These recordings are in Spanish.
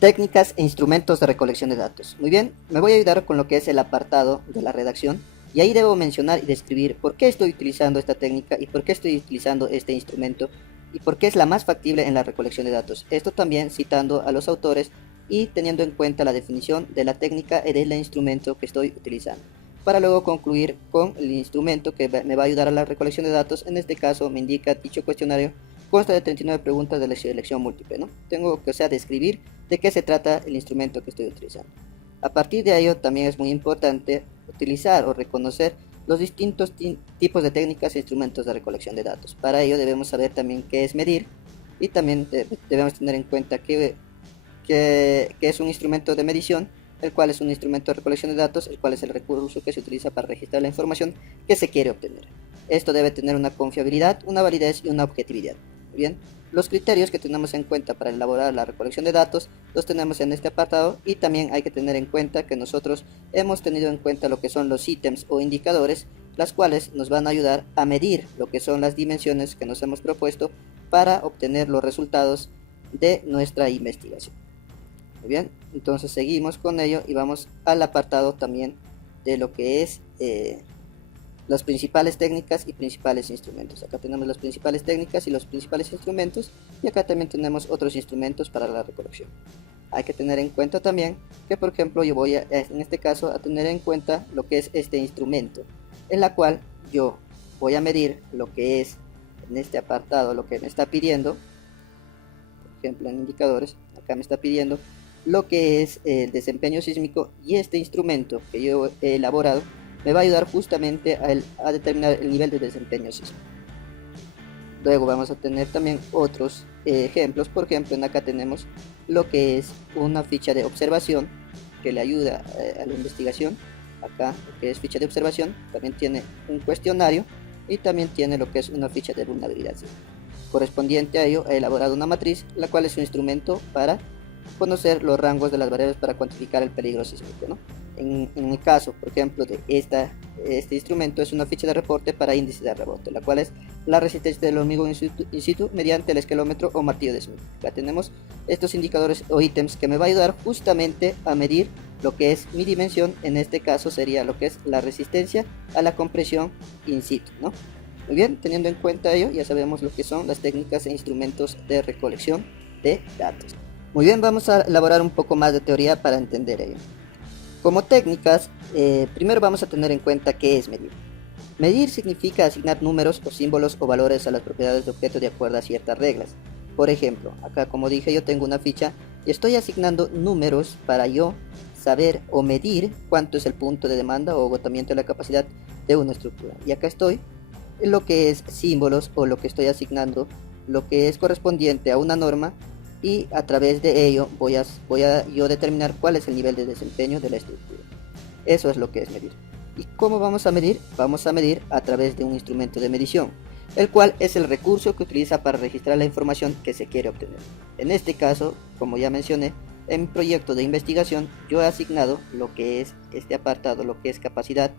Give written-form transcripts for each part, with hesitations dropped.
Técnicas e instrumentos de recolección de datos. Muy bien, me voy a ayudar con lo que es el apartado de la redacción y ahí debo mencionar y describir por qué estoy utilizando esta técnica y por qué estoy utilizando este instrumento y por qué es la más factible en la recolección de datos. Esto también citando a los autores y teniendo en cuenta la definición de la técnica y del instrumento que estoy utilizando. Para luego concluir con el instrumento que me va a ayudar a la recolección de datos. En este caso me indica dicho cuestionario consta de 39 preguntas de selección múltiple, ¿no? Tengo que, describir de qué se trata el instrumento que estoy utilizando. A partir de ello también es muy importante utilizar o reconocer los distintos tipos de técnicas e instrumentos de recolección de datos. Para ello debemos saber también qué es medir y también debemos tener en cuenta que es un instrumento de medición, el cual es un instrumento de recolección de datos, el cual es el recurso que se utiliza para registrar la información que se quiere obtener. Esto debe tener una confiabilidad, una validez y una objetividad. Bien, los criterios que tenemos en cuenta para elaborar la recolección de datos los tenemos en este apartado y también hay que tener en cuenta que nosotros hemos tenido en cuenta lo que son los ítems o indicadores, las cuales nos van a ayudar a medir lo que son las dimensiones que nos hemos propuesto para obtener los resultados de nuestra investigación. Muy bien, entonces seguimos con ello y vamos al apartado también de lo que es las principales técnicas y principales instrumentos. Acá tenemos las principales técnicas y los principales instrumentos y acá también tenemos otros instrumentos para la recolección. Hay que tener en cuenta también que, por ejemplo, yo voy en este caso a tener en cuenta lo que es este instrumento, en la cual yo voy a medir lo que es en este apartado, lo que me está pidiendo. Por ejemplo, en indicadores, acá me está pidiendo lo que es el desempeño sísmico y este instrumento que yo he elaborado me va a ayudar justamente a determinar el nivel de desempeño sísmico. Luego vamos a tener también otros ejemplos. Por ejemplo, en acá tenemos lo que es una ficha de observación que le ayuda a la investigación. Acá lo que es ficha de observación también tiene un cuestionario y también tiene lo que es una ficha de vulnerabilidad. Correspondiente a ello, he elaborado una matriz, la cual es un instrumento para conocer los rangos de las variables para cuantificar el peligro sísmico, ¿no? En el caso, por ejemplo, de este instrumento es una ficha de reporte para índice de rebote, la cual es la resistencia del hormigón in situ mediante el escalómetro o martillo de Smith. Acá tenemos estos indicadores o ítems que me va a ayudar justamente a medir lo que es mi dimensión. En este caso sería lo que es la resistencia a la compresión in situ, ¿no? Muy bien, teniendo en cuenta ello, ya sabemos lo que son las técnicas e instrumentos de recolección de datos. Muy bien, vamos a elaborar un poco más de teoría para entender ello. Como técnicas, primero vamos a tener en cuenta qué es medir. Medir significa asignar números o símbolos o valores a las propiedades de objeto de acuerdo a ciertas reglas. Por ejemplo, acá como dije yo tengo una ficha y estoy asignando números para yo saber o medir cuánto es el punto de demanda o agotamiento de la capacidad de una estructura. Y acá estoy en lo que es símbolos o lo que estoy asignando, lo que es correspondiente a una norma, y a través de ello voy a yo determinar cuál es el nivel de desempeño de la estructura. Eso es lo que es medir. ¿Y cómo vamos a medir? Vamos a medir a través de un instrumento de medición, el cual es el recurso que utiliza para registrar la información que se quiere obtener. En este caso, como ya mencioné, en mi proyecto de investigación yo he asignado lo que es este apartado, lo que es capacidad,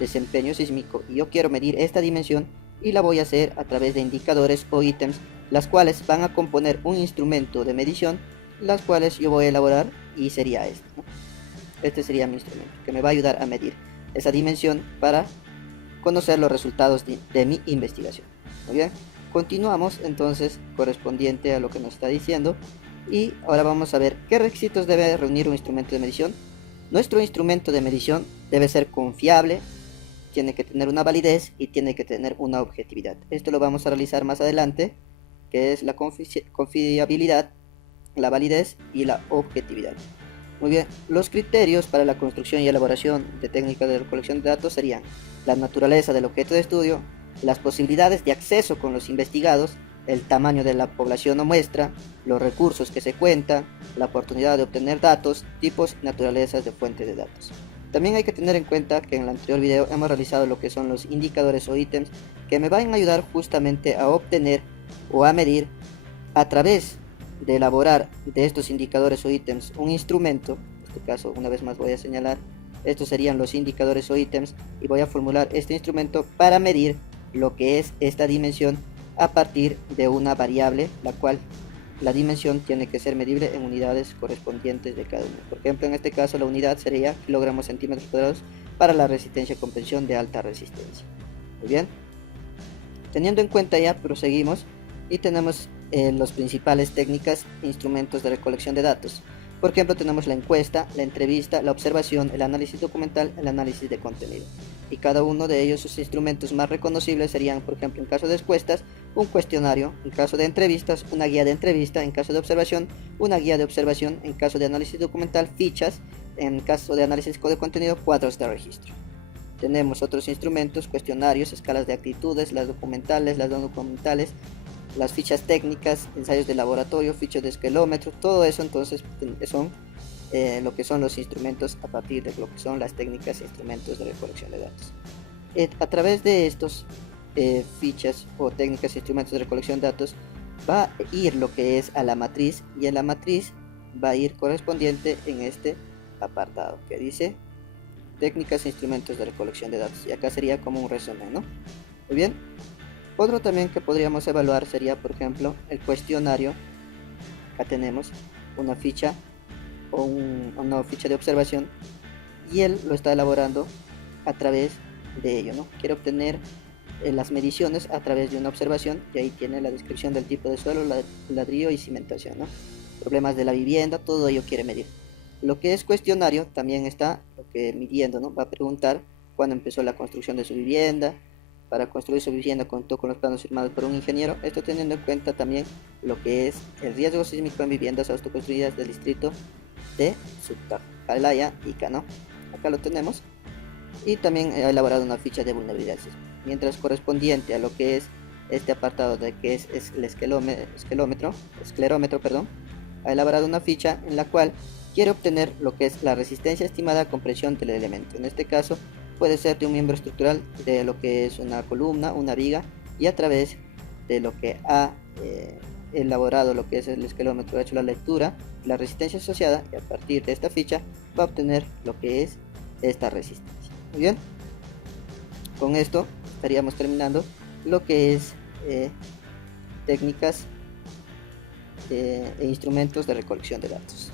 desempeño sísmico, y yo quiero medir esta dimensión y la voy a hacer a través de indicadores o ítems, las cuales van a componer un instrumento de medición, las cuales yo voy a elaborar y sería este, ¿no? Este sería mi instrumento que me va a ayudar a medir esa dimensión para conocer los resultados de mi investigación. Muy bien, continuamos entonces correspondiente a lo que nos está diciendo y ahora vamos a ver qué requisitos debe reunir un instrumento de medición. Nuestro instrumento de medición debe ser confiable, tiene que tener una validez y tiene que tener una objetividad. Esto lo vamos a realizar más adelante, que es la confiabilidad, la validez y la objetividad. Muy bien, los criterios para la construcción y elaboración de técnicas de recolección de datos serían la naturaleza del objeto de estudio, las posibilidades de acceso con los investigados, el tamaño de la población o muestra, los recursos que se cuentan, la oportunidad de obtener datos, tipos y naturalezas de fuentes de datos. También hay que tener en cuenta que en el anterior video hemos realizado lo que son los indicadores o ítems que me van a ayudar justamente a obtener o a medir a través de elaborar de estos indicadores o ítems un instrumento. En este caso, una vez más voy a señalar, estos serían los indicadores o ítems y voy a formular este instrumento para medir lo que es esta dimensión a partir de una variable, la cual la dimensión tiene que ser medible en unidades correspondientes de cada uno. Por ejemplo, en este caso la unidad sería kilogramos centímetros cuadrados para la resistencia a compresión de alta resistencia. Muy bien, teniendo en cuenta ya, proseguimos y tenemos las principales técnicas e instrumentos de recolección de datos. Por ejemplo, tenemos la encuesta, la entrevista, la observación, el análisis documental, el análisis de contenido. Y cada uno de ellos, sus instrumentos más reconocibles serían, por ejemplo, en caso de encuestas, un cuestionario; en caso de entrevistas, una guía de entrevista; en caso de observación, una guía de observación; en caso de análisis documental, fichas; en caso de análisis de contenido, cuadros de registro. Tenemos otros instrumentos: cuestionarios, escalas de actitudes, las documentales, las no documentales, las fichas técnicas, ensayos de laboratorio, fichas de escalómetro. Todo eso entonces son lo que son los instrumentos a partir de lo que son las técnicas e instrumentos de recolección de datos. A través de estos fichas o técnicas e instrumentos de recolección de datos va a ir lo que es a la matriz, y en la matriz va a ir correspondiente en este apartado que dice técnicas e instrumentos de recolección de datos, y acá sería como un resumen, ¿no? Muy bien. Otro también que podríamos evaluar sería, por ejemplo, el cuestionario. Acá tenemos una ficha o una ficha de observación, y él lo está elaborando a través de ello, ¿no? Quiere obtener las mediciones a través de una observación, y ahí tiene la descripción del tipo de suelo, ladrillo y cimentación, ¿no? Problemas de la vivienda, todo ello quiere medir. Lo que es cuestionario también está lo que midiendo, ¿no? Va a preguntar cuándo empezó la construcción de su vivienda. Para construir su vivienda contó con los planos firmados por un ingeniero. Esto teniendo en cuenta también lo que es el riesgo sísmico en viviendas autoconstruidas del distrito de Subtajalaya, Ica, ¿no? Acá lo tenemos. Y también ha elaborado una ficha de vulnerabilidad. Mientras correspondiente a lo que es este apartado de que es el esclerómetro, perdón, ha elaborado una ficha en la cual quiere obtener lo que es la resistencia estimada a compresión del elemento. En este caso puede ser de un miembro estructural, de lo que es una columna, una viga, y a través de lo que ha elaborado lo que es el escalómetro, ha hecho la lectura, la resistencia asociada, y a partir de esta ficha va a obtener lo que es esta resistencia. Muy bien, con esto estaríamos terminando lo que es técnicas e instrumentos de recolección de datos.